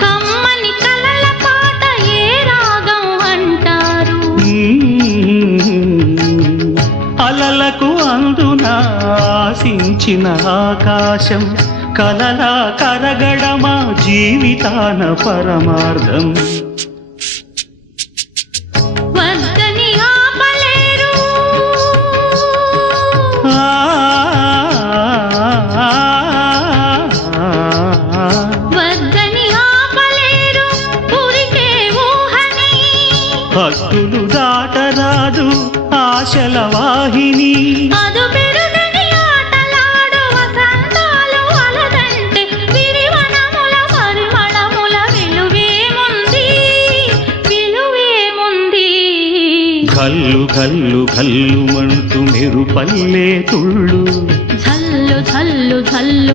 కమ్మని కలల పాట ఏ రాగం అంటారు? అలలకు అందున ఆశించిన ఆకాశం కలలా కరగడమా జీవితాన పరమార్థం. వద్దని ఆపలేరు వద్దని ఆపలేరు ఊరికే ఊహని. హద్దులు దాటరాదు ఆశల వాహిని. అదు పెరుగని ఆటలాడు వసంతాలు అలదంటే విరివనముల పరిమళముల విలువేముంది విలువేముంది. గల్లు గల్లు గల్లు మంటూ మెరుపల్లే తుళ్ళు జల్లు జల్లు జల్లు